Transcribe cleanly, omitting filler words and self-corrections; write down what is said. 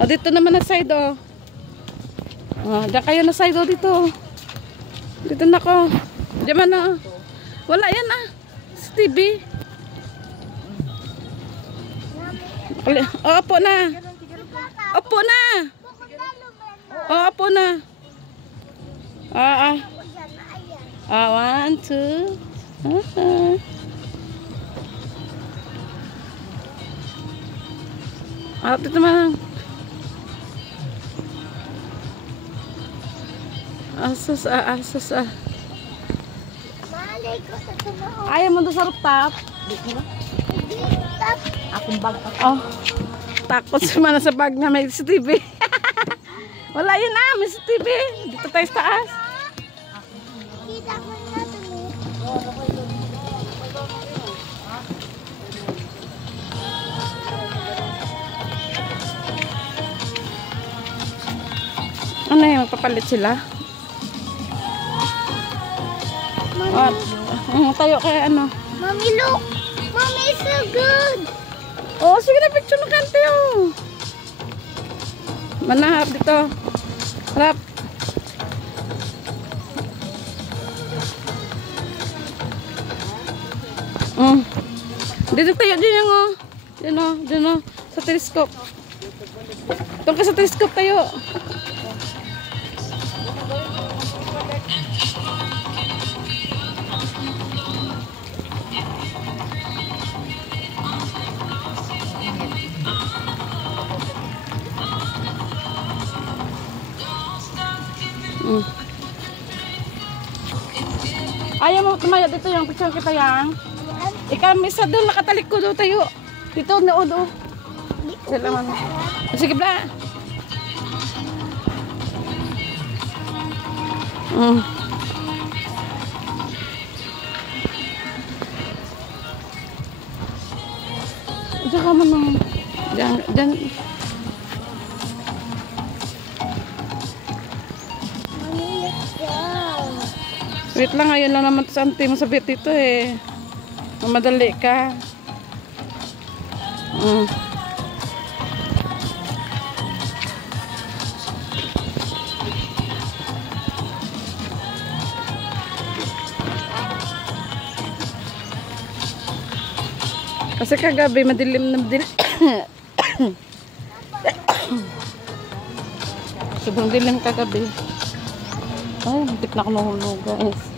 O, dito naman na side, o. O, dyan kayo na side, o, dito. Dito na ko. Diyan man na. Wala yan, ah. Sa TV. O, opo na. Opo na. O, opo na. One, two. Dito naman. Asus. Malay ko sa tumaon. Ayaw mo doon sa rooftop. Akong bag. Oh. Takot si Mana sa bag niya. May CCTV. Wala yun, ah. May CCTV. Dito tayo sa taas. Kita ko na tuloy. Ano yun? Magpapalit sila? Tayo kaya ano? Mommy, look! Mommy, it's so good! Oh, sige na, picture na kante, oh. Manahap dito. Harap. Dito tayo, dyan yung, oh. Dyan, oh. Sa telescope. Doon ka sa telescope tayo. Ayaw mo tumaya dito yung picture kita yang. Ikaw misa doon nakatalik ko doon tayo. Dito na do. Sila man. Sige bla. Diyan ka man. Diyan. Wait lang, ayun lang naman sa auntie mo sabihin dito eh. Mamadali ka. Kasi kagabi madilim na madilim. Sobrang dilim kagabi. Ay, hindi na ako mahulog guys.